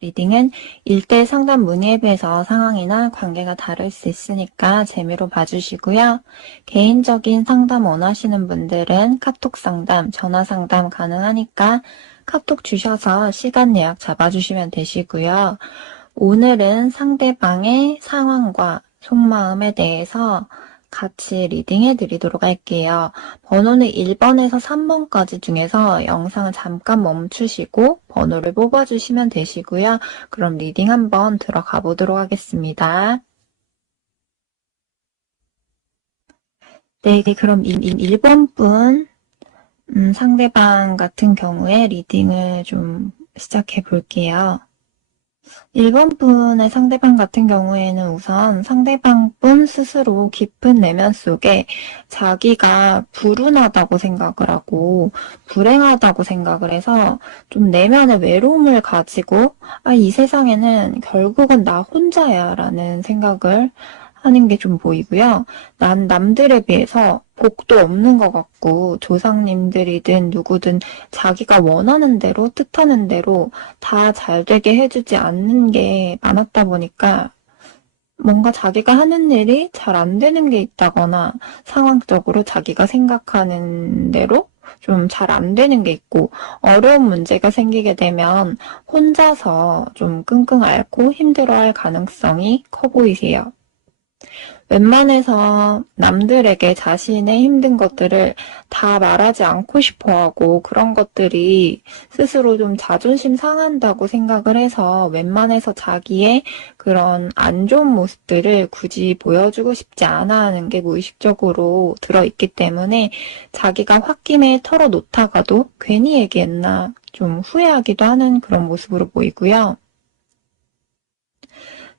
리딩은 1대1 상담 문의에 비해서 상황이나 관계가 다를 수 있으니까 재미로 봐주시고요. 개인적인 상담 원하시는 분들은 카톡 상담, 전화 상담 가능하니까 카톡 주셔서 시간 예약 잡아주시면 되시고요. 오늘은 상대방의 상황과 속마음에 대해서 같이 리딩해 드리도록 할게요. 번호는 1번에서 3번까지 중에서 영상을 잠깐 멈추시고 번호를 뽑아주시면 되시고요. 그럼 리딩 한번 들어가 보도록 하겠습니다. 네, 그럼 1번 분 상대방 같은 경우에 리딩을 좀 시작해 볼게요. 1번 분의 상대방 같은 경우에는 우선 상대방 분 스스로 깊은 내면 속에 자기가 불운하다고 생각을 하고 불행하다고 생각을 해서 좀 내면의 외로움을 가지고 이 세상에는 결국은 나 혼자야 라는 생각을 하는 게 좀 보이고요. 난 남들에 비해서 복도 없는 것 같고 조상님들이든 누구든 자기가 원하는 대로 뜻하는 대로 다 잘 되게 해주지 않는 게 많았다 보니까 뭔가 자기가 하는 일이 잘 안 되는 게 있다거나 상황적으로 자기가 생각하는 대로 좀 잘 안 되는 게 있고 어려운 문제가 생기게 되면 혼자서 좀 끙끙 앓고 힘들어할 가능성이 커 보이세요. 웬만해서 남들에게 자신의 힘든 것들을 다 말하지 않고 싶어 하고 그런 것들이 스스로 좀 자존심 상한다고 생각을 해서 웬만해서 자기의 그런 안 좋은 모습들을 굳이 보여주고 싶지 않아 하는 게 무의식적으로 들어있기 때문에 자기가 홧김에 털어놓다가도 괜히 얘기했나 좀 후회하기도 하는 그런 모습으로 보이고요.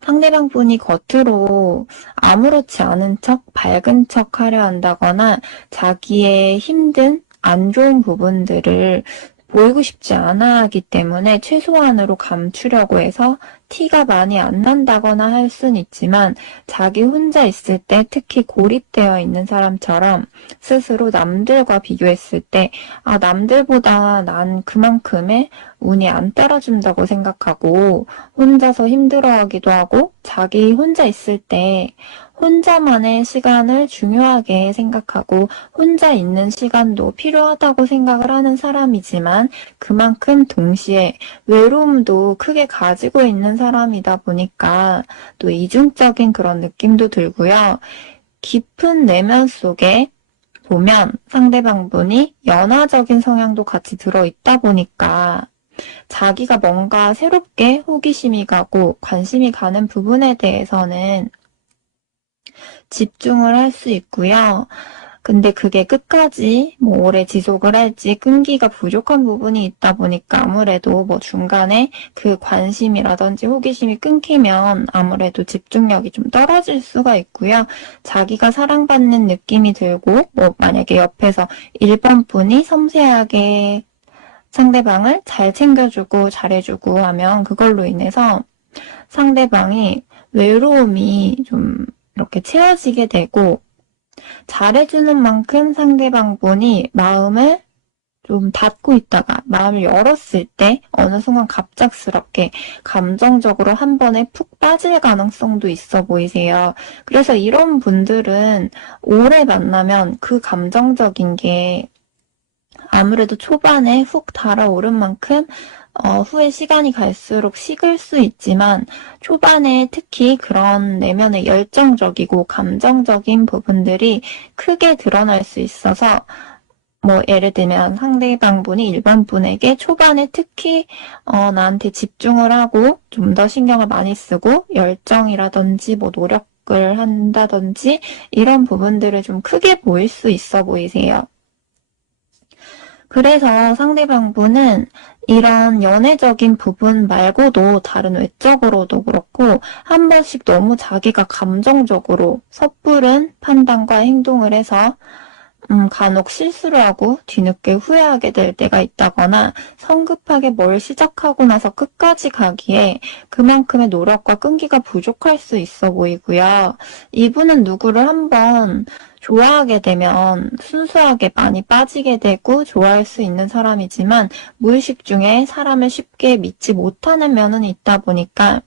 상대방 분이 겉으로 아무렇지 않은 척, 밝은 척 하려 한다거나 자기의 힘든 안 좋은 부분들을 보이고 싶지 않아 하기 때문에 최소한으로 감추려고 해서 티가 많이 안 난다거나 할 순 있지만 자기 혼자 있을 때 특히 고립되어 있는 사람처럼 스스로 남들과 비교했을 때 남들보다 난 그만큼의 운이 안 따라준다고 생각하고 혼자서 힘들어하기도 하고 자기 혼자 있을 때 혼자만의 시간을 중요하게 생각하고 혼자 있는 시간도 필요하다고 생각을 하는 사람이지만 그만큼 동시에 외로움도 크게 가지고 있는 사람이다 보니까 또 이중적인 그런 느낌도 들고요. 깊은 내면 속에 보면 상대방 분이 연화적인 성향도 같이 들어있다 보니까 자기가 뭔가 새롭게 호기심이 가고 관심이 가는 부분에 대해서는 집중을 할 수 있고요. 근데 그게 끝까지 오래 지속을 할지 끈기가 부족한 부분이 있다 보니까 아무래도 중간에 그 관심이라든지 호기심이 끊기면 아무래도 집중력이 좀 떨어질 수가 있고요. 자기가 사랑받는 느낌이 들고 만약에 옆에서 1번 분이 섬세하게 상대방을 잘 챙겨주고 잘해주고 하면 그걸로 인해서 상대방이 외로움이 좀 이렇게 채워지게 되고 잘해주는 만큼 상대방 분이 마음을 좀 닫고 있다가 마음을 열었을 때 어느 순간 갑작스럽게 감정적으로 한 번에 푹 빠질 가능성도 있어 보이세요. 그래서 이런 분들은 오래 만나면 그 감정적인 게 아무래도 초반에 훅 달아오른 만큼 후에 시간이 갈수록 식을 수 있지만 초반에 특히 그런 내면의 열정적이고 감정적인 부분들이 크게 드러날 수 있어서 예를 들면 상대방 분이 일반 분에게 초반에 특히 나한테 집중을 하고 좀 더 신경을 많이 쓰고 열정이라든지 노력을 한다든지 이런 부분들을 좀 크게 보일 수 있어 보이세요. 그래서 상대방 분은 이런 연애적인 부분 말고도 다른 외적으로도 그렇고 한 번씩 너무 자기가 감정적으로 섣부른 판단과 행동을 해서 간혹 실수를 하고 뒤늦게 후회하게 될 때가 있다거나 성급하게 뭘 시작하고 나서 끝까지 가기에 그만큼의 노력과 끈기가 부족할 수 있어 보이고요. 이분은 누구를 한번 좋아하게 되면 순수하게 많이 빠지게 되고 좋아할 수 있는 사람이지만 무의식 중에 사람을 쉽게 믿지 못하는 면은 있다 보니까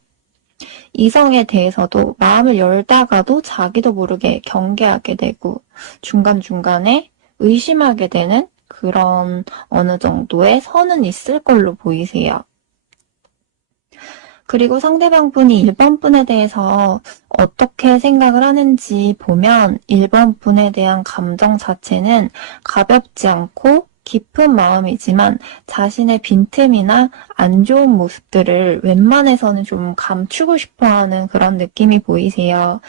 이성에 대해서도 마음을 열다가도 자기도 모르게 경계하게 되고 중간중간에 의심하게 되는 그런 어느 정도의 선은 있을 걸로 보이세요. 그리고 상대방 분이 1번 분에 대해서 어떻게 생각을 하는지 보면 1번 분에 대한 감정 자체는 가볍지 않고 깊은 마음이지만 자신의 빈틈이나 안 좋은 모습들을 웬만해서는 좀 감추고 싶어 하는 그런 느낌이 보이세요.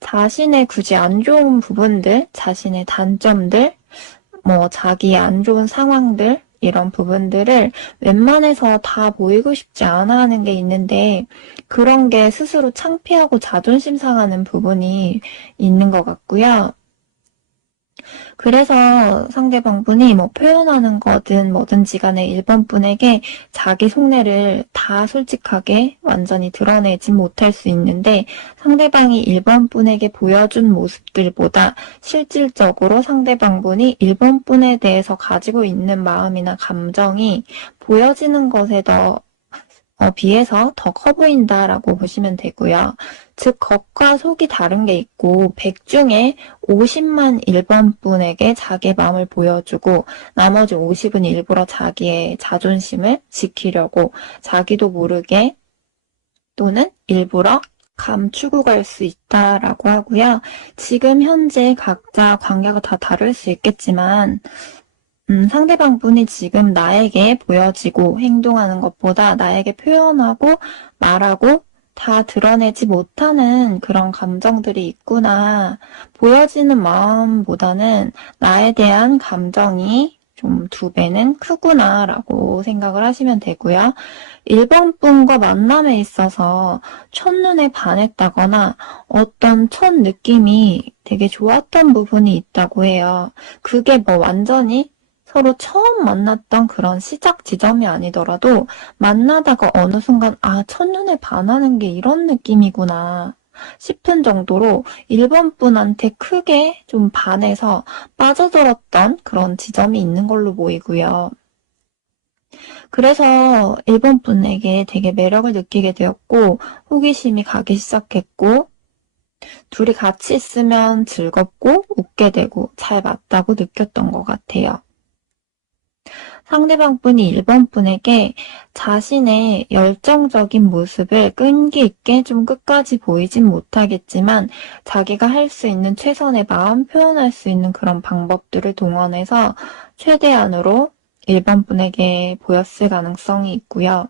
자신의 굳이 안 좋은 부분들, 자신의 단점들, 자기의 안 좋은 상황들, 이런 부분들을 웬만해서 다 보이고 싶지 않아 하는 게 있는데, 그런 게 스스로 창피하고 자존심 상하는 부분이 있는 것 같고요. 그래서 상대방분이 표현하는 거든 뭐든지 간에 1번 분에게 자기 속내를 다 솔직하게 완전히 드러내지 못할 수 있는데 상대방이 1번 분에게 보여준 모습들보다 실질적으로 상대방분이 1번 분에 대해서 가지고 있는 마음이나 감정이 보여지는 것에 더 비해서 더 커 보인다라고 보시면 되고요. 즉 겉과 속이 다른 게 있고 100 중에 50만 1번 분에게 자기의 마음을 보여주고 나머지 50은 일부러 자기의 자존심을 지키려고 자기도 모르게 또는 일부러 감추고 갈 수 있다라고 하고요. 지금 현재 각자 관계가 다 다를 수 있겠지만 상대방 분이 지금 나에게 보여지고 행동하는 것보다 나에게 표현하고 말하고 다 드러내지 못하는 그런 감정들이 있구나. 보여지는 마음보다는 나에 대한 감정이 좀 2배는 크구나라고 생각을 하시면 되고요. 1번 분과 만남에 있어서 첫눈에 반했다거나 어떤 첫 느낌이 되게 좋았던 부분이 있다고 해요. 그게 완전히 서로 처음 만났던 그런 시작 지점이 아니더라도 만나다가 어느 순간 첫눈에 반하는 게 이런 느낌이구나 싶은 정도로 1번 분한테 크게 좀 반해서 빠져들었던 그런 지점이 있는 걸로 보이고요. 그래서 1번 분에게 되게 매력을 느끼게 되었고 호기심이 가기 시작했고 둘이 같이 있으면 즐겁고 웃게 되고 잘 맞다고 느꼈던 것 같아요. 상대방 분이 1번 분에게 자신의 열정적인 모습을 끈기 있게 좀 끝까지 보이진 못하겠지만 자기가 할 수 있는 최선의 마음 표현할 수 있는 그런 방법들을 동원해서 최대한으로 1번 분에게 보였을 가능성이 있고요.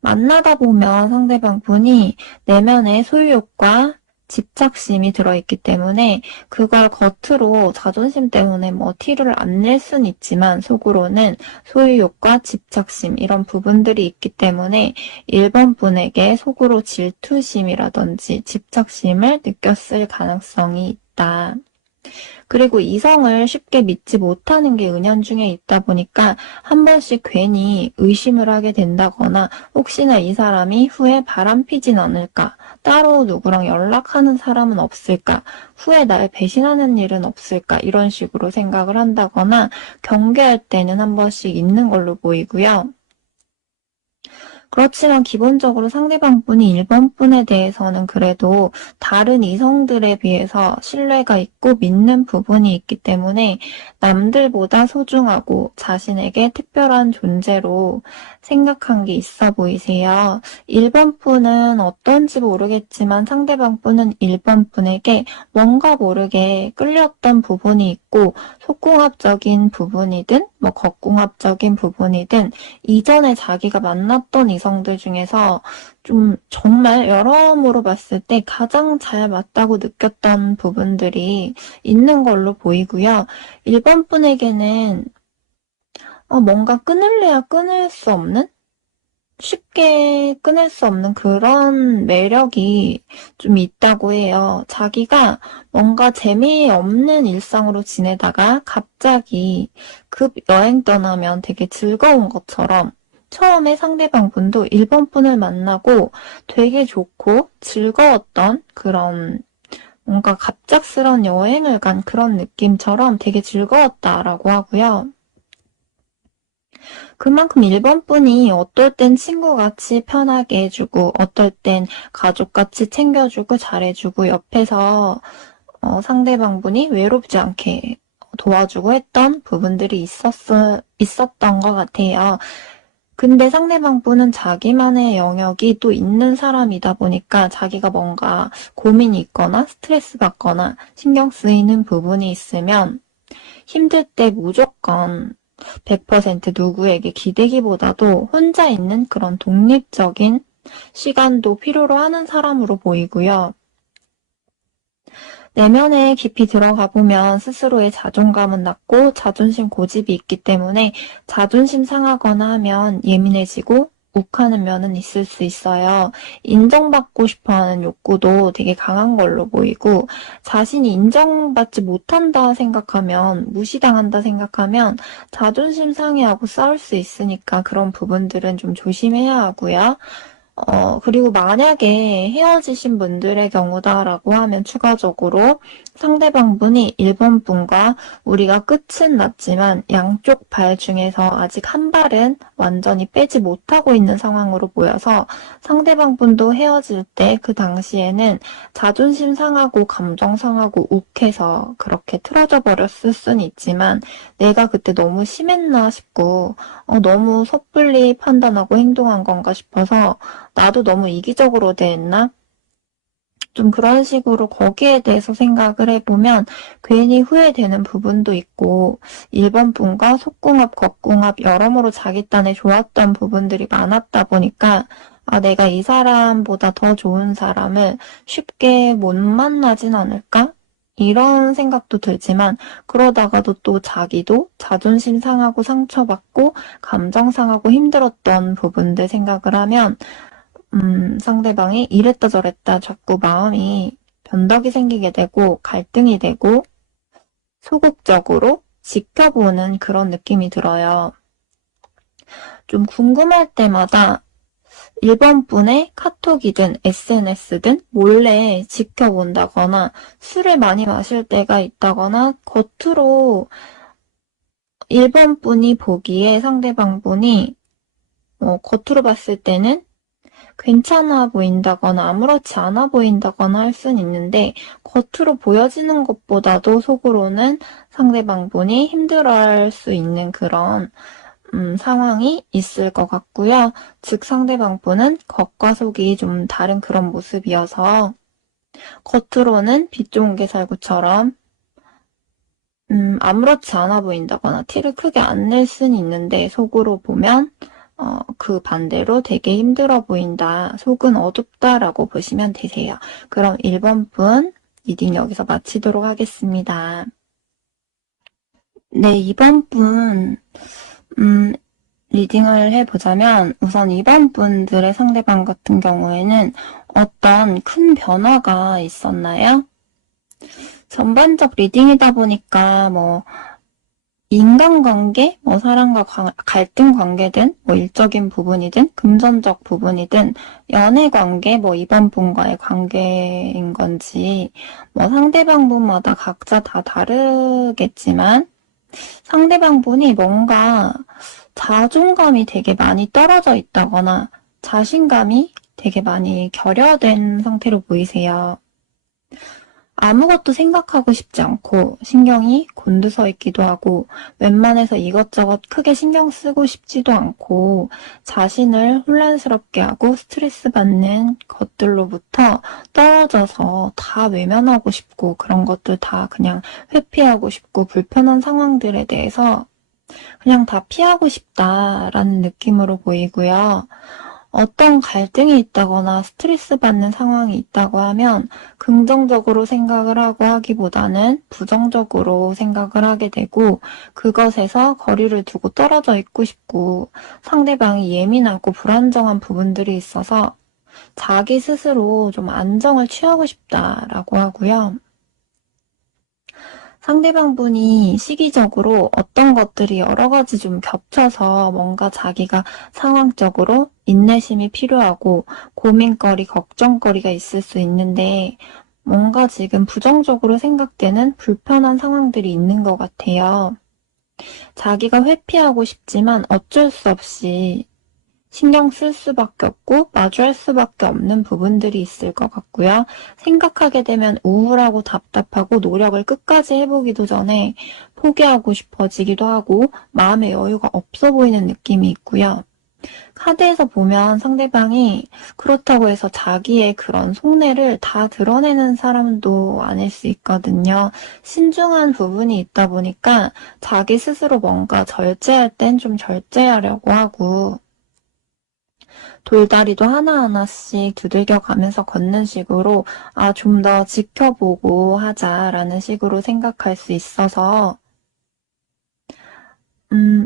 만나다 보면 상대방 분이 내면의 소유욕과 집착심이 들어있기 때문에 그걸 겉으로 자존심 때문에 티를 안 낼 순 있지만 속으로는 소유욕과 집착심 이런 부분들이 있기 때문에 1번 분에게 속으로 질투심이라든지 집착심을 느꼈을 가능성이 있다. 그리고 이성을 쉽게 믿지 못하는 게 은연중에 있다 보니까 한 번씩 괜히 의심을 하게 된다거나 혹시나 이 사람이 후에 바람피진 않을까, 따로 누구랑 연락하는 사람은 없을까, 후에 날 배신하는 일은 없을까 이런 식으로 생각을 한다거나 경계할 때는 한 번씩 있는 걸로 보이고요. 그렇지만 기본적으로 상대방 분이 1번 분에 대해서는 그래도 다른 이성들에 비해서 신뢰가 있고 믿는 부분이 있기 때문에 남들보다 소중하고 자신에게 특별한 존재로 생각한 게 있어 보이세요. 1번 분은 어떤지 모르겠지만 상대방 분은 1번 분에게 뭔가 모르게 끌렸던 부분이 있고 속궁합적인 부분이든 겉궁합적인 부분이든 이전에 자기가 만났던 이성들 중에서 좀 정말 여러모로 봤을 때 가장 잘 맞다고 느꼈던 부분들이 있는 걸로 보이고요. 1번 분에게는 뭔가 끊을래야 끊을 수 없는? 쉽게 끊을 수 없는 그런 매력이 좀 있다고 해요. 자기가 뭔가 재미없는 일상으로 지내다가 갑자기 급 여행 떠나면 되게 즐거운 것처럼 처음에 상대방 분도 1번 분을 만나고 되게 좋고 즐거웠던 그런 뭔가 갑작스런 여행을 간 그런 느낌처럼 되게 즐거웠다라고 하고요. 그만큼 일본 분이 어떨 땐 친구같이 편하게 해주고, 어떨 땐 가족같이 챙겨주고, 잘해주고, 옆에서 상대방 분이 외롭지 않게 도와주고 했던 부분들이 있었던 것 같아요. 근데 상대방 분은 자기만의 영역이 또 있는 사람이다 보니까 자기가 뭔가 고민이 있거나 스트레스 받거나 신경 쓰이는 부분이 있으면 힘들 때 무조건 100% 누구에게 기대기보다도 혼자 있는 그런 독립적인 시간도 필요로 하는 사람으로 보이고요. 내면에 깊이 들어가 보면 스스로의 자존감은 낮고 자존심 고집이 있기 때문에 자존심 상하거나 하면 예민해지고 욱하는 면은 있을 수 있어요. 인정받고 싶어하는 욕구도 되게 강한 걸로 보이고 자신이 인정받지 못한다 생각하면 무시당한다 생각하면 자존심 상해하고 싸울 수 있으니까 그런 부분들은 좀 조심해야 하고요. 그리고 만약에 헤어지신 분들의 경우다라고 하면 추가적으로 상대방 분이 1번 분과 우리가 끝은 났지만 양쪽 발 중에서 아직 한 발은 완전히 빼지 못하고 있는 상황으로 보여서 상대방 분도 헤어질 때 그 당시에는 자존심 상하고 감정 상하고 욱해서 그렇게 틀어져 버렸을 수는 있지만 내가 그때 너무 심했나 싶고 너무 섣불리 판단하고 행동한 건가 싶어서 나도 너무 이기적으로 대했나? 좀 그런 식으로 거기에 대해서 생각을 해보면 괜히 후회되는 부분도 있고 1번 분과 속궁합, 겉궁합 여러모로 자기 딴에 좋았던 부분들이 많았다 보니까 내가 이 사람보다 더 좋은 사람을 쉽게 못 만나진 않을까? 이런 생각도 들지만 그러다가도 또 자기도 자존심 상하고 상처받고 감정 상하고 힘들었던 부분들 생각을 하면 상대방이 이랬다 저랬다 자꾸 마음이 변덕이 생기게 되고 갈등이 되고 소극적으로 지켜보는 그런 느낌이 들어요. 좀 궁금할 때마다 1번 분의 카톡이든 SNS든 몰래 지켜본다거나 술을 많이 마실 때가 있다거나 겉으로 1번 분이 보기에 상대방 분이 겉으로 봤을 때는 괜찮아 보인다거나 아무렇지 않아 보인다거나 할 수는 있는데 겉으로 보여지는 것보다도 속으로는 상대방 분이 힘들어할 수 있는 그런 상황이 있을 것 같고요. 즉 상대방 분은 겉과 속이 좀 다른 그런 모습이어서 겉으로는 빛 좋은 개살구처럼 아무렇지 않아 보인다거나 티를 크게 안 낼 수는 있는데 속으로 보면 그 반대로 되게 힘들어 보인다. 속은 어둡다라고 보시면 되세요. 그럼 1번 분 리딩 여기서 마치도록 하겠습니다. 네, 2번 분 리딩을 해보자면 우선 2번 분들의 상대방 같은 경우에는 어떤 큰 변화가 있었나요? 전반적 리딩이다 보니까 인간관계, 사람과 갈등 관계든, 일적인 부분이든, 금전적 부분이든, 연애관계, 이번 분과의 관계인 건지, 상대방 분마다 각자 다 다르겠지만, 상대방 분이 뭔가 자존감이 되게 많이 떨어져 있다거나, 자신감이 되게 많이 결여된 상태로 보이세요. 아무것도 생각하고 싶지 않고 신경이 곤두서 있기도 하고 웬만해서 이것저것 크게 신경 쓰고 싶지도 않고 자신을 혼란스럽게 하고 스트레스 받는 것들로부터 떨어져서 다 외면하고 싶고 그런 것들 다 그냥 회피하고 싶고 불편한 상황들에 대해서 그냥 다 피하고 싶다라는 느낌으로 보이고요. 어떤 갈등이 있다거나 스트레스 받는 상황이 있다고 하면 긍정적으로 생각을 하고 하기보다는 부정적으로 생각을 하게 되고 그것에서 거리를 두고 떨어져 있고 싶고 상대방이 예민하고 불안정한 부분들이 있어서 자기 스스로 좀 안정을 취하고 싶다라고 하고요. 상대방 분이 시기적으로 어떤 것들이 여러 가지 좀 겹쳐서 뭔가 자기가 상황적으로 인내심이 필요하고 고민거리, 걱정거리가 있을 수 있는데 뭔가 지금 부정적으로 생각되는 불편한 상황들이 있는 것 같아요. 자기가 회피하고 싶지만 어쩔 수 없이 신경 쓸 수밖에 없고 마주할 수밖에 없는 부분들이 있을 것 같고요. 생각하게 되면 우울하고 답답하고 노력을 끝까지 해보기도 전에 포기하고 싶어지기도 하고 마음의 여유가 없어 보이는 느낌이 있고요. 카드에서 보면 상대방이 그렇다고 해서 자기의 그런 속내를 다 드러내는 사람도 아닐 수 있거든요. 신중한 부분이 있다 보니까 자기 스스로 뭔가 절제할 땐 좀 절제하려고 하고 돌다리도 하나하나씩 두들겨 가면서 걷는 식으로 좀 더 지켜보고 하자라는 식으로 생각할 수 있어서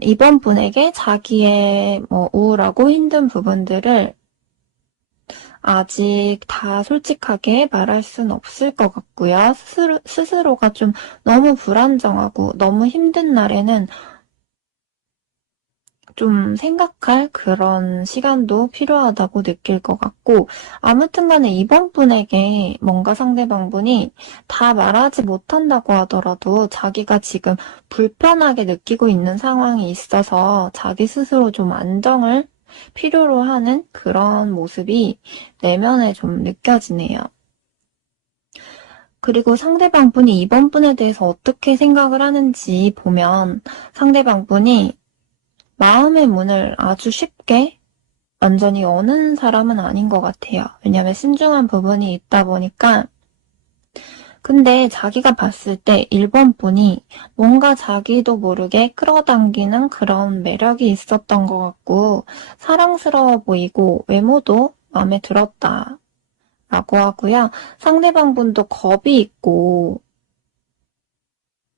이번 분에게 자기의 우울하고 힘든 부분들을 아직 다 솔직하게 말할 순 없을 것 같고요. 스스로가 좀 너무 불안정하고 너무 힘든 날에는 좀 생각할 그런 시간도 필요하다고 느낄 것 같고, 아무튼 간에 이번 분에게 뭔가 상대방분이 다 말하지 못한다고 하더라도 자기가 지금 불편하게 느끼고 있는 상황이 있어서 자기 스스로 좀 안정을 필요로 하는 그런 모습이 내면에 좀 느껴지네요. 그리고 상대방분이 이번 분에 대해서 어떻게 생각을 하는지 보면 상대방분이 마음의 문을 아주 쉽게 완전히 여는 사람은 아닌 것 같아요. 왜냐하면 신중한 부분이 있다 보니까. 근데 자기가 봤을 때 1번 분이 뭔가 자기도 모르게 끌어당기는 그런 매력이 있었던 것 같고 사랑스러워 보이고 외모도 마음에 들었다 라고 하고요. 상대방 분도 겁이 있고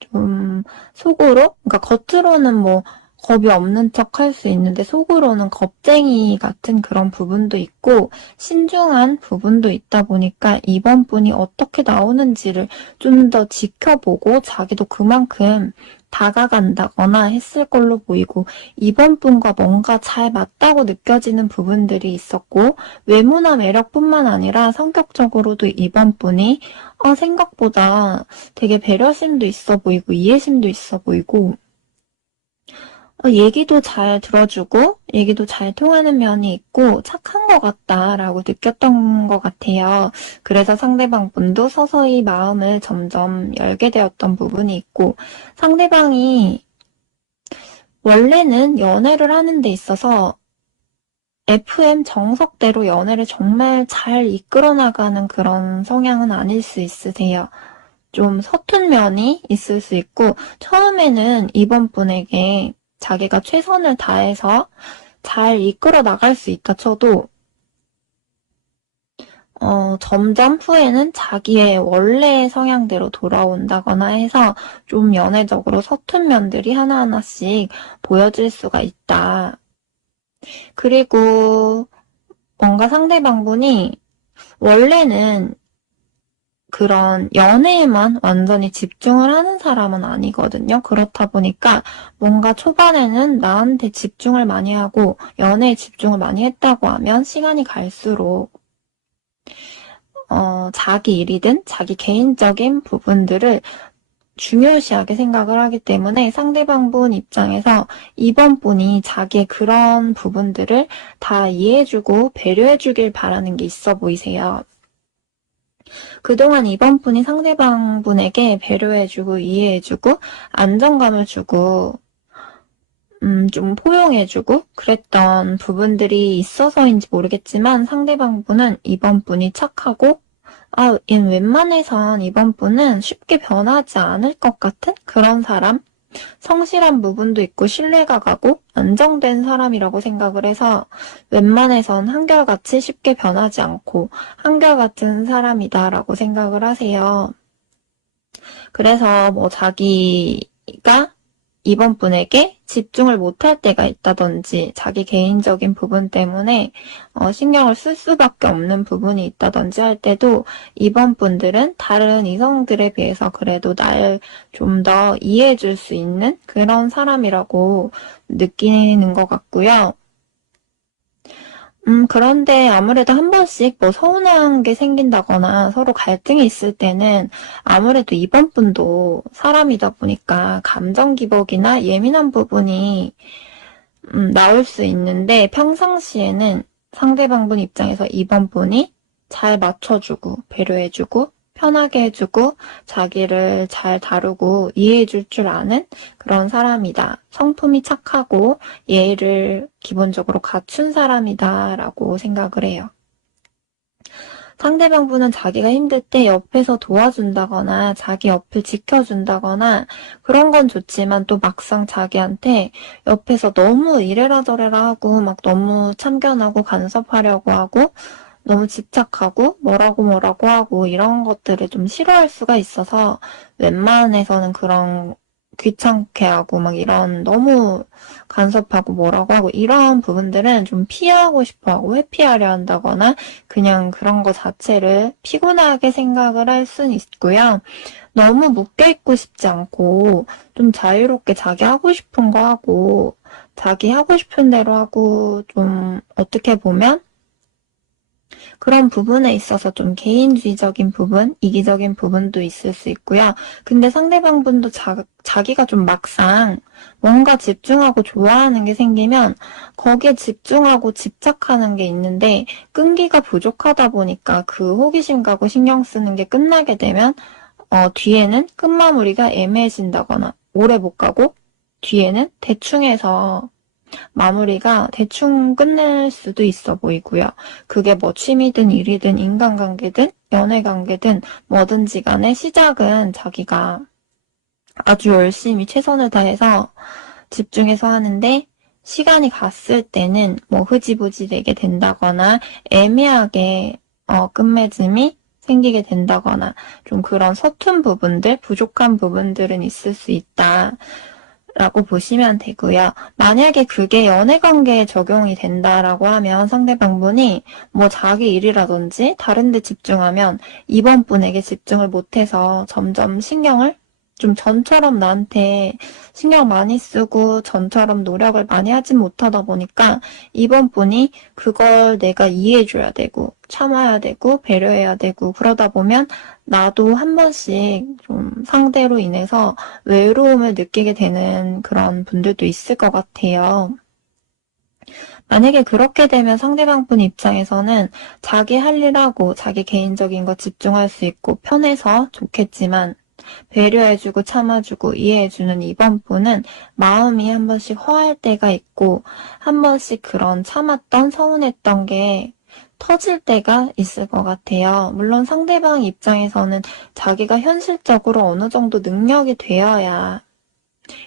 좀 속으로, 그러니까 겉으로는 겁이 없는 척 할 수 있는데 속으로는 겁쟁이 같은 그런 부분도 있고 신중한 부분도 있다 보니까 이번 분이 어떻게 나오는지를 좀 더 지켜보고 자기도 그만큼 다가간다거나 했을 걸로 보이고 이번 분과 뭔가 잘 맞다고 느껴지는 부분들이 있었고 외모나 매력뿐만 아니라 성격적으로도 이번 분이 생각보다 되게 배려심도 있어 보이고 이해심도 있어 보이고 얘기도 잘 들어주고 얘기도 잘 통하는 면이 있고 착한 것 같다라고 느꼈던 것 같아요. 그래서 상대방 분도 서서히 마음을 점점 열게 되었던 부분이 있고 상대방이 원래는 연애를 하는 데 있어서 FM 정석대로 연애를 정말 잘 이끌어 나가는 그런 성향은 아닐 수 있으세요. 좀 서툰 면이 있을 수 있고 처음에는 이번 분에게 자기가 최선을 다해서 잘 이끌어 나갈 수 있다 쳐도 점점 후에는 자기의 원래 성향대로 돌아온다거나 해서 좀 연애적으로 서툰 면들이 하나하나씩 보여질 수가 있다. 그리고 뭔가 상대방분이 원래는 그런 연애에만 완전히 집중을 하는 사람은 아니거든요. 그렇다 보니까 뭔가 초반에는 나한테 집중을 많이 하고 연애에 집중을 많이 했다고 하면 시간이 갈수록 자기 일이든 자기 개인적인 부분들을 중요시하게 생각을 하기 때문에 상대방분 입장에서 이번 분이 자기의 그런 부분들을 다 이해해주고 배려해주길 바라는 게 있어 보이세요. 그동안 이번 분이 상대방 분에게 배려해주고 이해해주고 안정감을 주고 좀 포용해주고 그랬던 부분들이 있어서인지 모르겠지만 상대방 분은 이번 분이 착하고 얘는 웬만해선 이번 분은 쉽게 변하지 않을 것 같은 그런 사람? 성실한 부분도 있고 신뢰가 가고 안정된 사람이라고 생각을 해서 웬만해선 한결같이 쉽게 변하지 않고 한결같은 사람이다라고 생각을 하세요. 그래서 자기가 이번 분에게 집중을 못할 때가 있다든지 자기 개인적인 부분 때문에 신경을 쓸 수밖에 없는 부분이 있다든지 할 때도 이번 분들은 다른 이성들에 비해서 그래도 날 좀 더 이해해 줄 수 있는 그런 사람이라고 느끼는 것 같고요. 그런데 아무래도 한 번씩 뭐 서운한 게 생긴다거나 서로 갈등이 있을 때는 아무래도 이번 분도 사람이다 보니까 감정 기복이나 예민한 부분이 나올 수 있는데 평상시에는 상대방분 입장에서 이번 분이 잘 맞춰주고 배려해주고 편하게 해주고 자기를 잘 다루고 이해해줄 줄 아는 그런 사람이다. 성품이 착하고 예의를 기본적으로 갖춘 사람이다라고 생각을 해요. 상대방분은 자기가 힘들 때 옆에서 도와준다거나 자기 옆을 지켜준다거나 그런 건 좋지만 또 막상 자기한테 옆에서 너무 이래라 저래라 하고 막 너무 참견하고 간섭하려고 하고 너무 집착하고 뭐라고 하고 이런 것들을 좀 싫어할 수가 있어서 웬만해서는 그런 귀찮게 하고 막 이런 너무 간섭하고 뭐라고 하고 이런 부분들은 좀 피하고 싶어 하고 회피하려 한다거나 그냥 그런 거 자체를 피곤하게 생각을 할 수는 있고요. 너무 묶여있고 싶지 않고 좀 자유롭게 자기 하고 싶은 거 하고 자기 하고 싶은 대로 하고 좀 어떻게 보면 그런 부분에 있어서 좀 개인주의적인 부분, 이기적인 부분도 있을 수 있고요. 근데 상대방분도 자기가 좀 막상 뭔가 집중하고 좋아하는 게 생기면 거기에 집중하고 집착하는 게 있는데 끈기가 부족하다 보니까 그 호기심 가고 신경 쓰는 게 끝나게 되면 뒤에는 끝마무리가 애매해진다거나 오래 못 가고 뒤에는 대충 해서 마무리가 대충 끝낼 수도 있어 보이고요. 그게 뭐 취미든 일이든 인간관계든 연애관계든 뭐든지 간에 시작은 자기가 아주 열심히 최선을 다해서 집중해서 하는데 시간이 갔을 때는 뭐 흐지부지 되게 된다거나 애매하게 끝맺음이 생기게 된다거나 좀 그런 서툰 부분들, 부족한 부분들은 있을 수 있다. 라고 보시면 되고요. 만약에 그게 연애 관계에 적용이 된다라고 하면 상대방분이 뭐 자기 일이라든지 다른 데 집중하면 이번 분에게 집중을 못해서 점점 신경을 좀 전처럼 나한테 신경 많이 쓰고 전처럼 노력을 많이 하진 못하다 보니까 이번 분이 그걸 내가 이해해줘야 되고 참아야 되고 배려해야 되고 그러다 보면 나도 한 번씩 좀 상대로 인해서 외로움을 느끼게 되는 그런 분들도 있을 것 같아요. 만약에 그렇게 되면 상대방분 입장에서는 자기 할 일하고 자기 개인적인 거 집중할 수 있고 편해서 좋겠지만 배려해주고 참아주고 이해해주는 이번 분은 마음이 한 번씩 허할 때가 있고 한 번씩 그런 참았던 서운했던 게 터질 때가 있을 것 같아요. 물론 상대방 입장에서는 자기가 현실적으로 어느 정도 능력이 되어야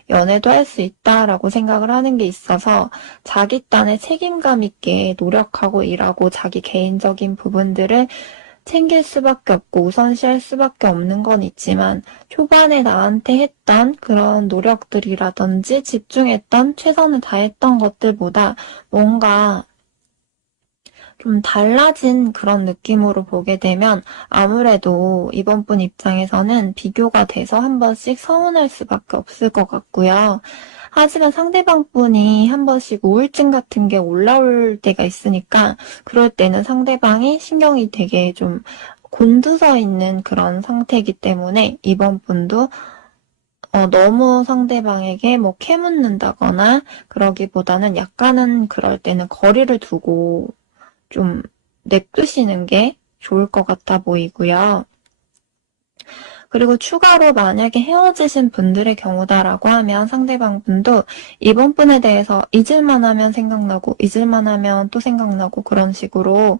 연애도 할 수 있다라고 생각을 하는 게 있어서 자기 딴에 책임감 있게 노력하고 일하고 자기 개인적인 부분들을 챙길 수밖에 없고 우선시할 수밖에 없는 건 있지만 초반에 나한테 했던 그런 노력들이라든지 집중했던 최선을 다했던 것들보다 뭔가 좀 달라진 그런 느낌으로 보게 되면 아무래도 이번 분 입장에서는 비교가 돼서 한 번씩 서운할 수밖에 없을 것 같고요. 하지만 상대방 분이 한 번씩 우울증 같은 게 올라올 때가 있으니까 그럴 때는 상대방이 신경이 되게 좀 곤두서 있는 그런 상태이기 때문에 이번 분도 너무 상대방에게 뭐 캐묻는다거나 그러기보다는 약간은 그럴 때는 거리를 두고 좀 냅두시는 게 좋을 것 같아 보이고요. 그리고 추가로 만약에 헤어지신 분들의 경우다라고 하면 상대방 분도 이번 분에 대해서 잊을만 하면 생각나고 잊을만 하면 또 생각나고 그런 식으로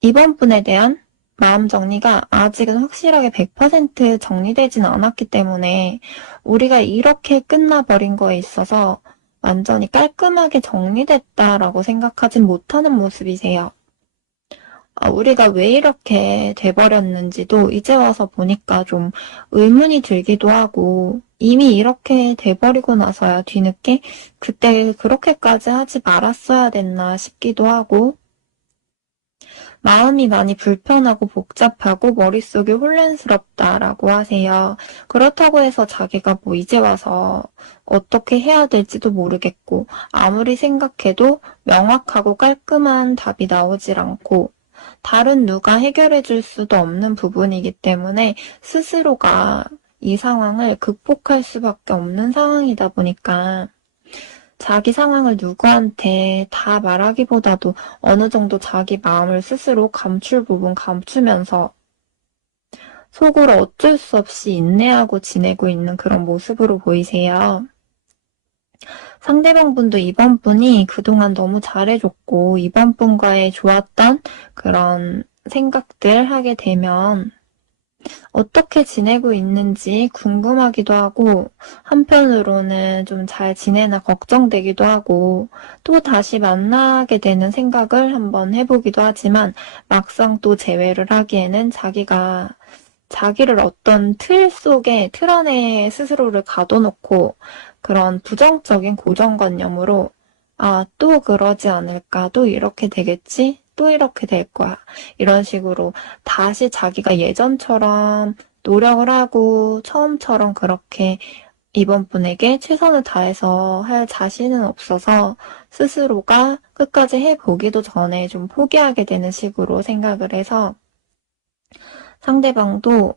이번 분에 대한 마음 정리가 아직은 확실하게 100% 정리되진 않았기 때문에 우리가 이렇게 끝나버린 거에 있어서 완전히 깔끔하게 정리됐다라고 생각하진 못하는 모습이세요. 우리가 왜 이렇게 돼버렸는지도 이제 와서 보니까 좀 의문이 들기도 하고 이미 이렇게 돼버리고 나서야 뒤늦게 그때 그렇게까지 하지 말았어야 됐나 싶기도 하고 마음이 많이 불편하고 복잡하고 머릿속이 혼란스럽다라고 하세요. 그렇다고 해서 자기가 뭐 이제 와서 어떻게 해야 될지도 모르겠고, 아무리 생각해도 명확하고 깔끔한 답이 나오질 않고, 다른 누가 해결해 줄 수도 없는 부분이기 때문에 스스로가 이 상황을 극복할 수밖에 없는 상황이다 보니까 자기 상황을 누구한테 다 말하기보다도 어느 정도 자기 마음을 스스로 감출 부분 감추면서 속으로 어쩔 수 없이 인내하고 지내고 있는 그런 모습으로 보이세요. 상대방 분도 이번 분이 그동안 너무 잘해줬고 이번 분과의 좋았던 그런 생각들 하게 되면 어떻게 지내고 있는지 궁금하기도 하고 한편으로는 좀 잘 지내나 걱정되기도 하고 또 다시 만나게 되는 생각을 한번 해보기도 하지만 막상 또 재회를 하기에는 자기가 자기를 어떤 틀 안에 스스로를 가둬놓고 그런 부정적인 고정관념으로 또 그러지 않을까, 또 이렇게 되겠지, 또 이렇게 될 거야. 이런 식으로 다시 자기가 예전처럼 노력을 하고 처음처럼 그렇게 이번 분에게 최선을 다해서 할 자신은 없어서 스스로가 끝까지 해보기도 전에 좀 포기하게 되는 식으로 생각을 해서 상대방도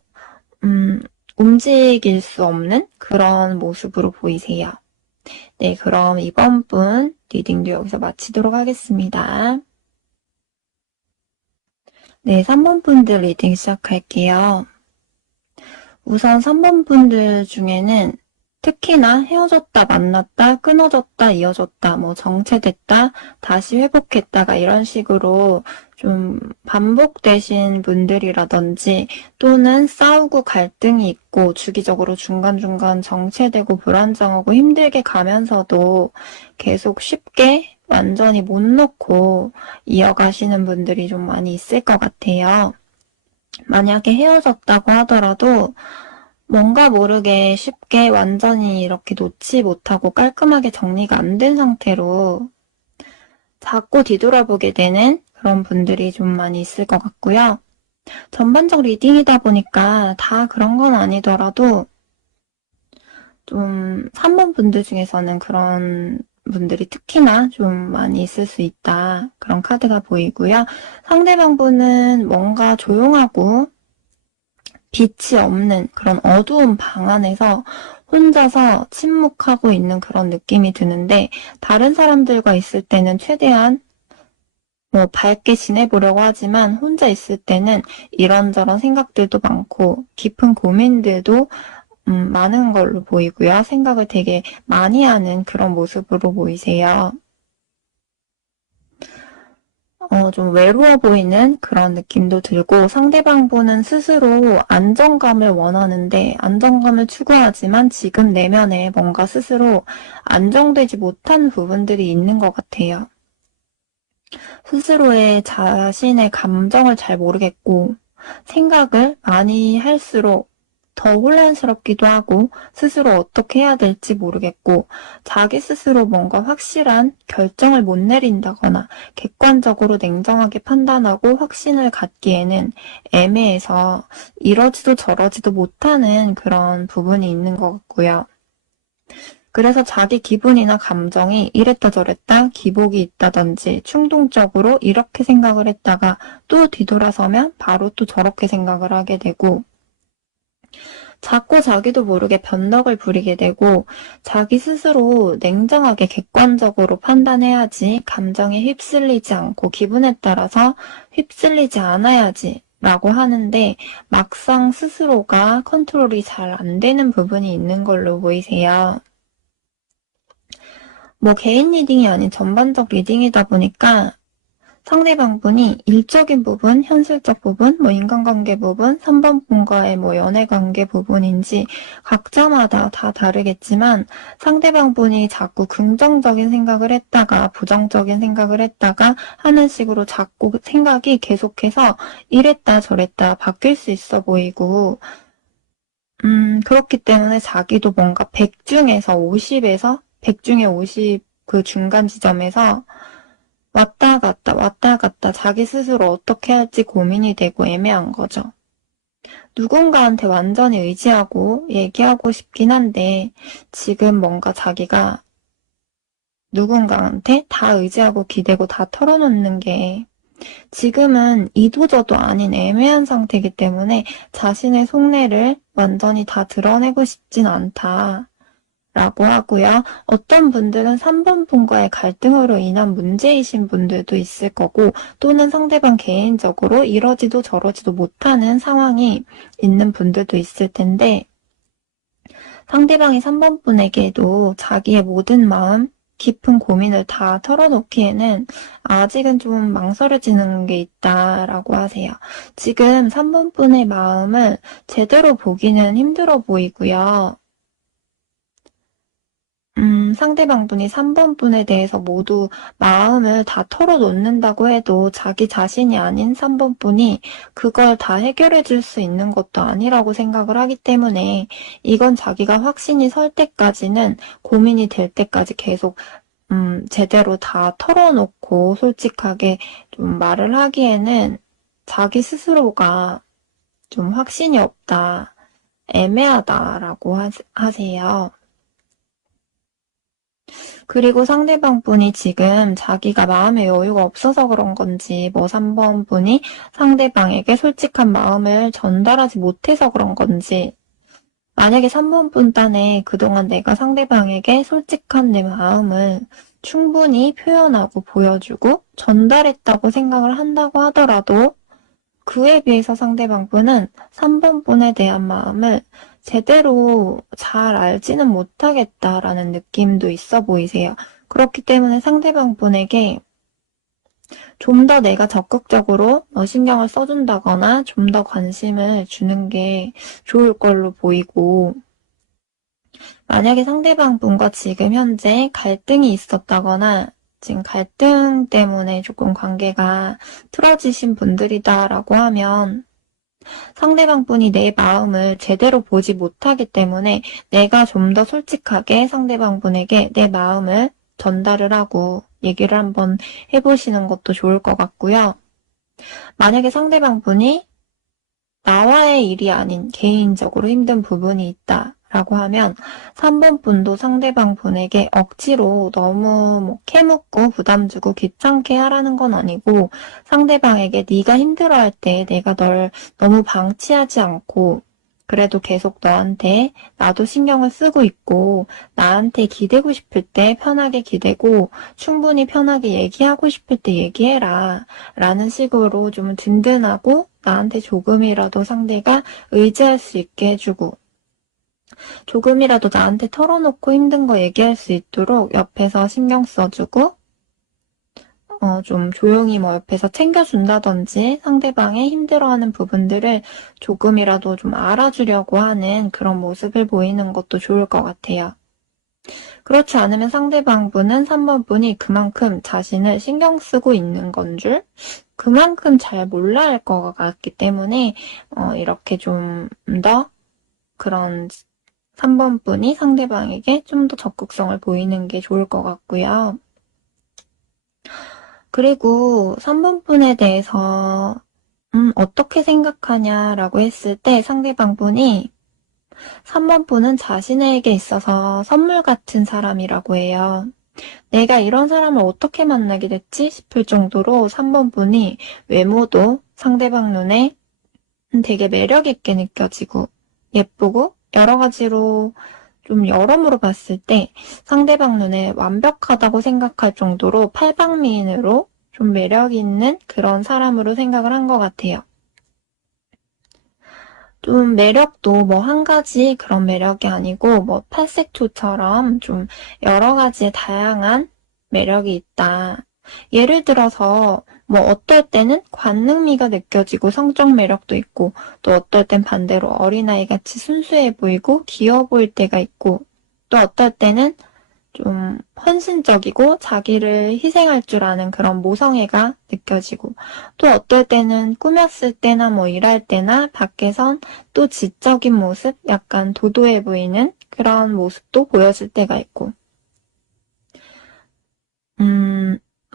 움직일 수 없는 그런 모습으로 보이세요. 네, 그럼 이번 분 리딩도 여기서 마치도록 하겠습니다. 네, 3번 분들 리딩 시작할게요. 우선 3번 분들 중에는 특히나 헤어졌다, 만났다, 끊어졌다, 이어졌다, 뭐 정체됐다, 다시 회복했다가 이런 식으로 좀 반복되신 분들이라든지 또는 싸우고 갈등이 있고 주기적으로 중간중간 정체되고 불안정하고 힘들게 가면서도 계속 쉽게 완전히 못 놓고 이어가시는 분들이 좀 많이 있을 것 같아요. 만약에 헤어졌다고 하더라도 뭔가 모르게 쉽게 완전히 이렇게 놓지 못하고 깔끔하게 정리가 안 된 상태로 자꾸 뒤돌아보게 되는 그런 분들이 좀 많이 있을 것 같고요. 전반적 리딩이다 보니까 다 그런 건 아니더라도 좀 3번 분들 중에서는 그런 분들이 특히나 좀 많이 있을 수 있다. 그런 카드가 보이고요. 상대방 분은 뭔가 조용하고 빛이 없는 그런 어두운 방 안에서 혼자서 침묵하고 있는 그런 느낌이 드는데 다른 사람들과 있을 때는 최대한 뭐 밝게 지내보려고 하지만 혼자 있을 때는 이런저런 생각들도 많고 깊은 고민들도 많은 걸로 보이고요. 생각을 되게 많이 하는 그런 모습으로 보이세요. 좀 외로워 보이는 그런 느낌도 들고 상대방 분은 스스로 안정감을 원하는데 안정감을 추구하지만 지금 내면에 뭔가 스스로 안정되지 못한 부분들이 있는 것 같아요. 스스로의 자신의 감정을 잘 모르겠고 생각을 많이 할수록 더 혼란스럽기도 하고 스스로 어떻게 해야 될지 모르겠고 자기 스스로 뭔가 확실한 결정을 못 내린다거나 객관적으로 냉정하게 판단하고 확신을 갖기에는 애매해서 이러지도 저러지도 못하는 그런 부분이 있는 것 같고요. 그래서 자기 기분이나 감정이 이랬다 저랬다 기복이 있다든지 충동적으로 이렇게 생각을 했다가 또 뒤돌아서면 바로 또 저렇게 생각을 하게 되고 자꾸 자기도 모르게 변덕을 부리게 되고 자기 스스로 냉정하게 객관적으로 판단해야지 감정에 휩쓸리지 않고 기분에 따라서 휩쓸리지 않아야지 라고 하는데 막상 스스로가 컨트롤이 잘 안 되는 부분이 있는 걸로 보이세요. 뭐 개인 리딩이 아닌 전반적 리딩이다 보니까 상대방 분이 일적인 부분, 현실적 부분, 뭐 인간관계 부분, 3번 분과의 뭐 연애관계 부분인지 각자마다 다 다르겠지만 상대방 분이 자꾸 긍정적인 생각을 했다가 부정적인 생각을 했다가 하는 식으로 자꾸 생각이 계속해서 이랬다 저랬다 바뀔 수 있어 보이고 그렇기 때문에 자기도 뭔가 100 중에서 50에서 100 중에 50 그 중간 지점에서 왔다 갔다 없다. 자기 스스로 어떻게 할지 고민이 되고 애매한 거죠. 누군가한테 완전히 의지하고 얘기하고 싶긴 한데 지금 뭔가 자기가 누군가한테 다 의지하고 기대고 다 털어놓는 게 지금은 이도저도 아닌 애매한 상태이기 때문에 자신의 속내를 완전히 다 드러내고 싶진 않다. 라고 하고요. 어떤 분들은 3번 분과의 갈등으로 인한 문제이신 분들도 있을 거고 또는 상대방 개인적으로 이러지도 저러지도 못하는 상황이 있는 분들도 있을 텐데 상대방이 3번 분에게도 자기의 모든 마음, 깊은 고민을 다 털어놓기에는 아직은 좀 망설여지는 게 있다라고 하세요. 지금 3번 분의 마음을 제대로 보기는 힘들어 보이고요. 상대방 분이 3번 분에 대해서 모두 마음을 다 털어놓는다고 해도 자기 자신이 아닌 3번 분이 그걸 다 해결해 줄 수 있는 것도 아니라고 생각을 하기 때문에 이건 자기가 확신이 설 때까지는 고민이 될 때까지 계속 제대로 다 털어놓고 솔직하게 좀 말을 하기에는 자기 스스로가 좀 확신이 없다, 애매하다라고 하세요. 그리고 상대방 분이 지금 자기가 마음의 여유가 없어서 그런 건지, 뭐 3번 분이 상대방에게 솔직한 마음을 전달하지 못해서 그런 건지, 만약에 3번 분 딴에 그동안 내가 상대방에게 솔직한 내 마음을 충분히 표현하고 보여주고 전달했다고 생각을 한다고 하더라도 그에 비해서 상대방 분은 3번 분에 대한 마음을 제대로 잘 알지는 못하겠다라는 느낌도 있어 보이세요. 그렇기 때문에 상대방 분에게 좀 더 내가 적극적으로 신경을 써준다거나 좀 더 관심을 주는 게 좋을 걸로 보이고, 만약에 상대방 분과 지금 현재 갈등이 있었다거나 지금 갈등 때문에 조금 관계가 틀어지신 분들이다라고 하면 상대방 분이 내 마음을 제대로 보지 못하기 때문에 내가 좀 더 솔직하게 상대방 분에게 내 마음을 전달을 하고 얘기를 한번 해보시는 것도 좋을 것 같고요. 만약에 상대방 분이 나와의 일이 아닌 개인적으로 힘든 부분이 있다라고 하면 3번 분도 상대방 분에게 억지로 너무 캐묻고 부담 주고 귀찮게 하라는 건 아니고 상대방에게 네가 힘들어할 때 내가 널 너무 방치하지 않고 그래도 계속 너한테 나도 신경을 쓰고 있고 나한테 기대고 싶을 때 편하게 기대고 충분히 편하게 얘기하고 싶을 때 얘기해라 라는 식으로 좀 든든하고 나한테 조금이라도 상대가 의지할 수 있게 해주고 조금이라도 나한테 털어놓고 힘든 거 얘기할 수 있도록 옆에서 신경 써주고 좀 조용히 옆에서 챙겨준다든지 상대방의 힘들어하는 부분들을 조금이라도 좀 알아주려고 하는 그런 모습을 보이는 것도 좋을 것 같아요. 그렇지 않으면 상대방 분은 3번 분이 그만큼 자신을 신경 쓰고 있는 건 줄 그만큼 잘 몰라 할 것 같기 때문에 이렇게 좀 더 그런 3번 분이 상대방에게 좀 더 적극성을 보이는 게 좋을 것 같고요. 그리고 3번 분에 대해서 어떻게 생각하냐라고 했을 때 상대방 분이 3번 분은 자신에게 있어서 선물 같은 사람이라고 해요. 내가 이런 사람을 어떻게 만나게 됐지 싶을 정도로 3번 분이 외모도 상대방 눈에 되게 매력 있게 느껴지고 예쁘고 여러 가지로 좀 여러모로 봤을 때 상대방 눈에 완벽하다고 생각할 정도로 팔방미인으로 좀 매력 있는 그런 사람으로 생각을 한 것 같아요. 좀 매력도 한 가지 그런 매력이 아니고 팔색조처럼 좀 여러 가지의 다양한 매력이 있다. 예를 들어서 어떨 때는 관능미가 느껴지고 성적 매력도 있고 또 어떨 땐 반대로 어린아이같이 순수해 보이고 귀여워 보일 때가 있고 또 어떨 때는 좀 헌신적이고 자기를 희생할 줄 아는 그런 모성애가 느껴지고 또 어떨 때는 꾸몄을 때나 일할 때나 밖에선 또 지적인 모습, 약간 도도해 보이는 그런 모습도 보여질 때가 있고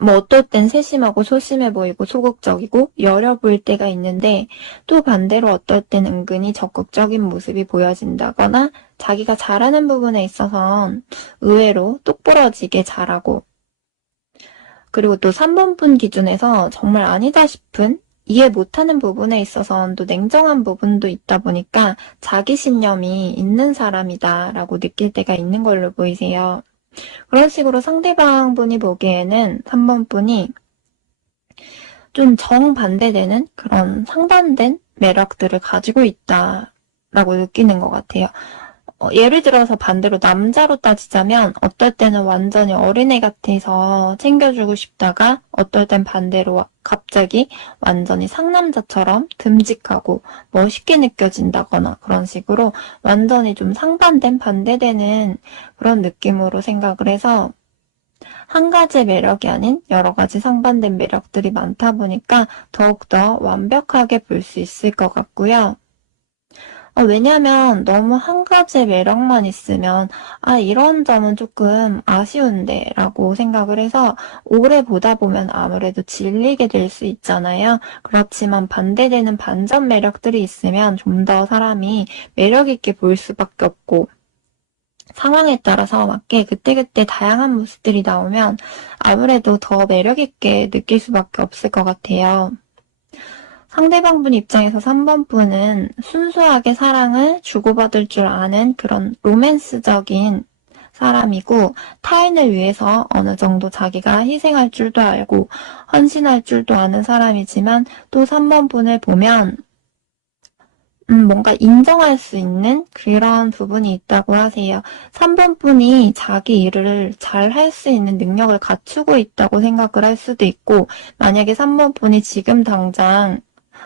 뭐 어떨 땐 세심하고 소심해 보이고 소극적이고 여려 보일 때가 있는데 또 반대로 어떨 땐 은근히 적극적인 모습이 보여진다거나 자기가 잘하는 부분에 있어선 의외로 똑부러지게 잘하고 그리고 또 3번분 기준에서 정말 아니다 싶은 이해 못하는 부분에 있어선 또 냉정한 부분도 있다 보니까 자기신념이 있는 사람이다라고 느낄 때가 있는 걸로 보이세요. 그런 식으로 상대방 분이 보기에는 3번 분이 좀 정반대되는 그런 상반된 매력들을 가지고 있다라고 느끼는 것 같아요. 예를 들어서 반대로 남자로 따지자면 어떨 때는 완전히 어린애 같아서 챙겨주고 싶다가 어떨 땐 반대로 갑자기 완전히 상남자처럼 듬직하고 멋있게 느껴진다거나 그런 식으로 완전히 좀 상반된 반대되는 그런 느낌으로 생각을 해서 한 가지의 매력이 아닌 여러 가지 상반된 매력들이 많다 보니까 더욱더 완벽하게 볼 수 있을 것 같고요. 왜냐면 너무 한 가지의 매력만 있으면 이런 점은 조금 아쉬운데 라고 생각을 해서 오래 보다 보면 아무래도 질리게 될 수 있잖아요. 그렇지만 반대되는 반전 매력들이 있으면 좀 더 사람이 매력 있게 볼 수밖에 없고 상황에 따라서 맞게 그때그때 다양한 모습들이 나오면 아무래도 더 매력 있게 느낄 수밖에 없을 것 같아요. 상대방 분 입장에서 3번 분은 순수하게 사랑을 주고받을 줄 아는 그런 로맨스적인 사람이고 타인을 위해서 어느 정도 자기가 희생할 줄도 알고 헌신할 줄도 아는 사람이지만 또 3번 분을 보면 뭔가 인정할 수 있는 그런 부분이 있다고 하세요. 3번 분이 자기 일을 잘 할 수 있는 능력을 갖추고 있다고 생각을 할 수도 있고 만약에 3번 분이 지금 당장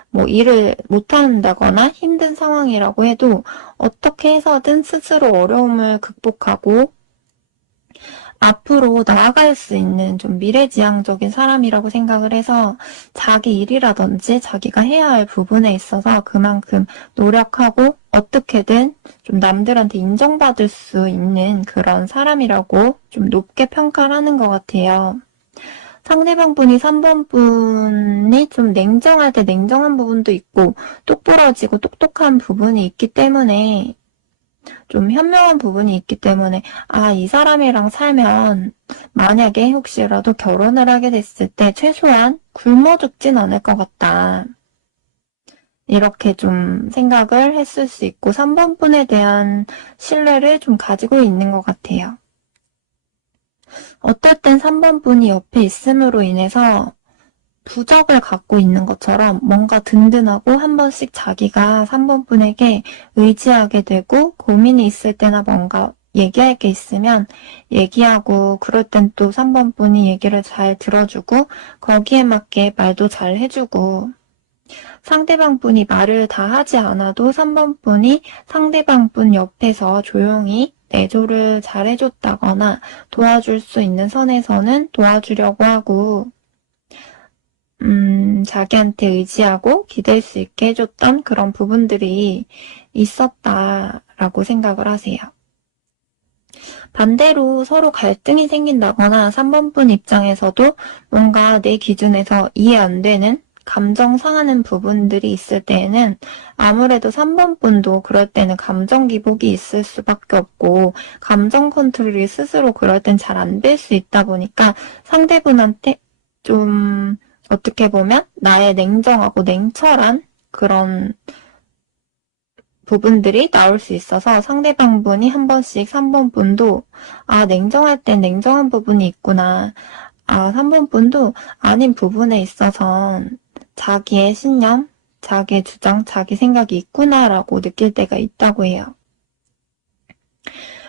뭐 일을 못한다거나 힘든 상황이라고 해도 어떻게 해서든 스스로 어려움을 극복하고 앞으로 나아갈 수 있는 좀 미래지향적인 사람이라고 생각을 해서 자기 일이라든지 자기가 해야 할 부분에 있어서 그만큼 노력하고 어떻게든 좀 남들한테 인정받을 수 있는 그런 사람이라고 좀 높게 평가를 하는 것 같아요. 상대방 분이 3번 분이 좀 냉정할 때 냉정한 부분도 있고 똑부러지고 똑똑한 부분이 있기 때문에 좀 현명한 부분이 있기 때문에 이 사람이랑 살면 만약에 혹시라도 결혼을 하게 됐을 때 최소한 굶어 죽진 않을 것 같다. 이렇게 좀 생각을 했을 수 있고 3번 분에 대한 신뢰를 좀 가지고 있는 것 같아요. 어떨 땐 3번 분이 옆에 있음으로 인해서 부적을 갖고 있는 것처럼 뭔가 든든하고 한 번씩 자기가 3번 분에게 의지하게 되고 고민이 있을 때나 뭔가 얘기할 게 있으면 얘기하고 그럴 땐 또 3번 분이 얘기를 잘 들어주고 거기에 맞게 말도 잘 해주고 상대방 분이 말을 다 하지 않아도 3번 분이 상대방 분 옆에서 조용히 내조를 잘 해줬다거나 도와줄 수 있는 선에서는 도와주려고 하고 자기한테 의지하고 기댈 수 있게 해줬던 그런 부분들이 있었다라고 생각을 하세요. 반대로 서로 갈등이 생긴다거나 3번 분 입장에서도 뭔가 내 기준에서 이해 안 되는 감정 상하는 부분들이 있을 때에는 아무래도 3번 분도 그럴 때는 감정 기복이 있을 수밖에 없고 감정 컨트롤이 스스로 그럴 땐 잘 안 될 수 있다 보니까 상대분한테 좀 어떻게 보면 나의 냉정하고 냉철한 그런 부분들이 나올 수 있어서 상대방 분이 한 번씩 3번 분도 냉정할 땐 냉정한 부분이 있구나. 3번 분도 아닌 부분에 있어선 자기의 신념, 자기의 주장, 자기 생각이 있구나라고 느낄 때가 있다고 해요.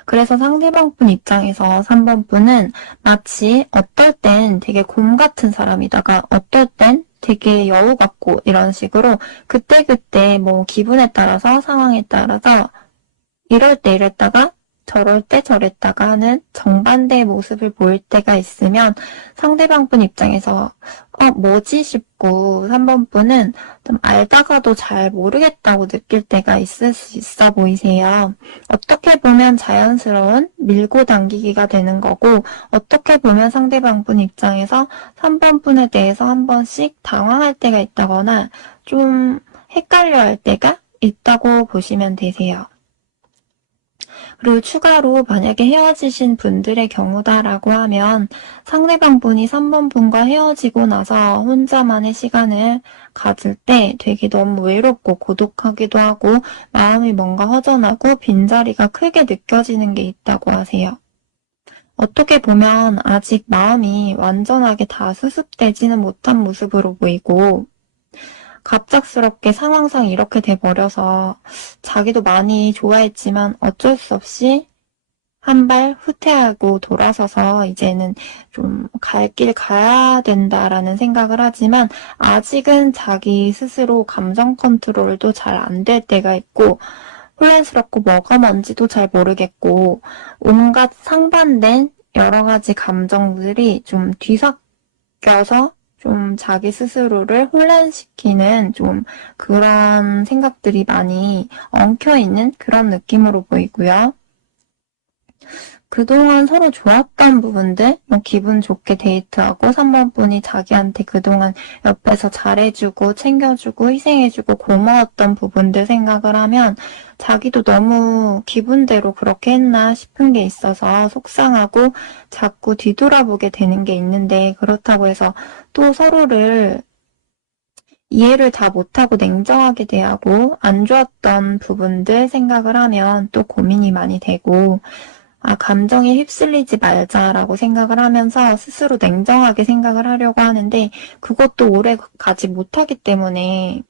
그래서 상대방 분 입장에서 3번 분은 마치 어떨 땐 되게 곰 같은 사람이다가 어떨 땐 되게 여우 같고 이런 식으로 그때그때 뭐 기분에 따라서 상황에 따라서 이럴 때 이랬다가 저럴 때 저랬다가 하는 정반대의 모습을 보일 때가 있으면 상대방 분 입장에서 뭐지 싶고 3번 분은 좀 알다가도 잘 모르겠다고 느낄 때가 있을 수 있어 보이세요. 어떻게 보면 자연스러운 밀고 당기기가 되는 거고 어떻게 보면 상대방 분 입장에서 3번 분에 대해서 한 번씩 당황할 때가 있다거나 좀 헷갈려 할 때가 있다고 보시면 되세요. 그리고 추가로 만약에 헤어지신 분들의 경우다라고 하면 상대방 분이 3번 분과 헤어지고 나서 혼자만의 시간을 가질 때 되게 너무 외롭고 고독하기도 하고 마음이 뭔가 허전하고 빈자리가 크게 느껴지는 게 있다고 하세요. 어떻게 보면 아직 마음이 완전하게 다 수습되지는 못한 모습으로 보이고 갑작스럽게 상황상 이렇게 돼버려서 자기도 많이 좋아했지만 어쩔 수 없이 한 발 후퇴하고 돌아서서 이제는 좀 갈 길 가야 된다라는 생각을 하지만 아직은 자기 스스로 감정 컨트롤도 잘 안 될 때가 있고 혼란스럽고 뭐가 뭔지도 잘 모르겠고 온갖 상반된 여러 가지 감정들이 좀 뒤섞여서 좀 자기 스스로를 혼란시키는 좀 그런 생각들이 많이 엉켜있는 그런 느낌으로 보이고요. 그동안 서로 좋았던 부분들, 기분 좋게 데이트하고 3번 분이 자기한테 그동안 옆에서 잘해주고 챙겨주고 희생해주고 고마웠던 부분들 생각을 하면 자기도 너무 기분대로 그렇게 했나 싶은 게 있어서 속상하고 자꾸 뒤돌아보게 되는 게 있는데 그렇다고 해서 또 서로를 이해를 다 못하고 냉정하게 대하고 안 좋았던 부분들 생각을 하면 또 고민이 많이 되고 감정에 휩쓸리지 말자라고 생각을 하면서 스스로 냉정하게 생각을 하려고 하는데 그것도 오래 가지 못하기 때문에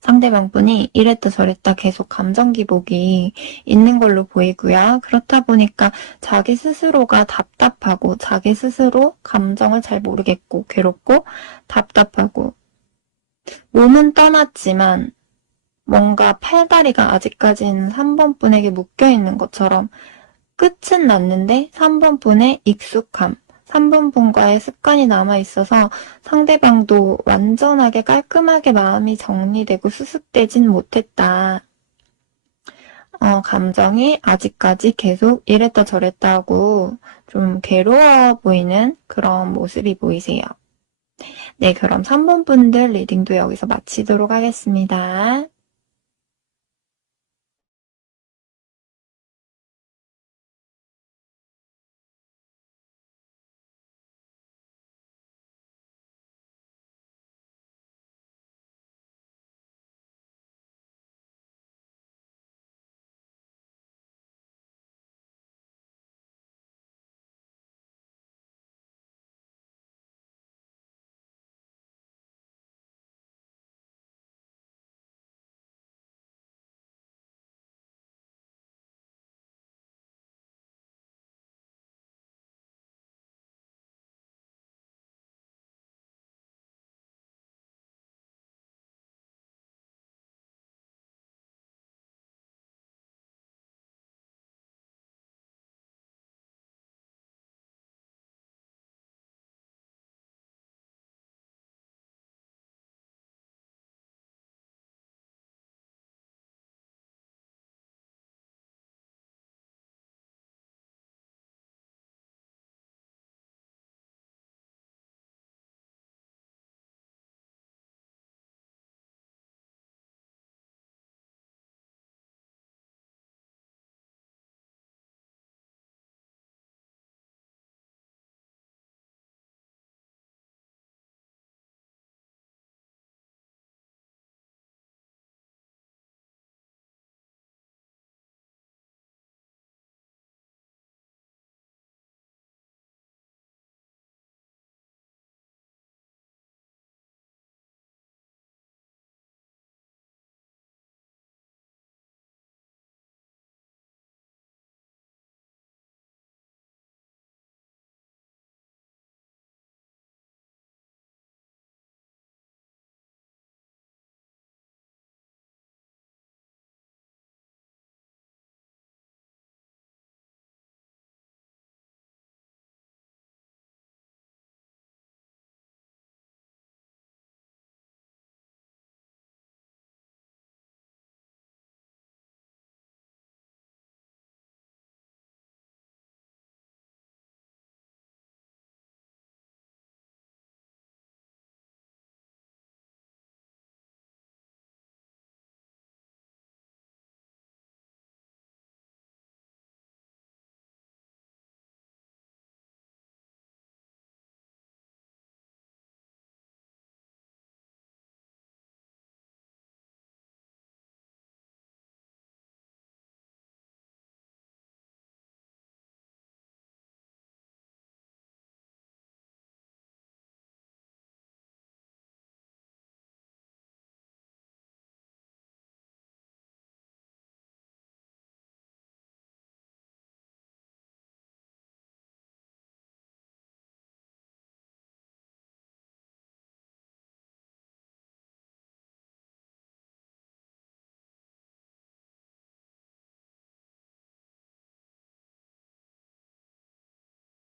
상대방 분이 이랬다 저랬다 계속 감정 기복이 있는 걸로 보이고요. 그렇다 보니까 자기 스스로가 답답하고 자기 스스로 감정을 잘 모르겠고 괴롭고 답답하고 몸은 떠났지만 뭔가 팔다리가 아직까지는 3번 분에게 묶여있는 것처럼 끝은 났는데 3번 분의 익숙함, 3번 분과의 습관이 남아있어서 상대방도 완전하게 깔끔하게 마음이 정리되고 수습되진 못했다. 감정이 아직까지 계속 이랬다 저랬다 하고 좀 괴로워 보이는 그런 모습이 보이세요. 네, 그럼 3번 분들 리딩도 여기서 마치도록 하겠습니다.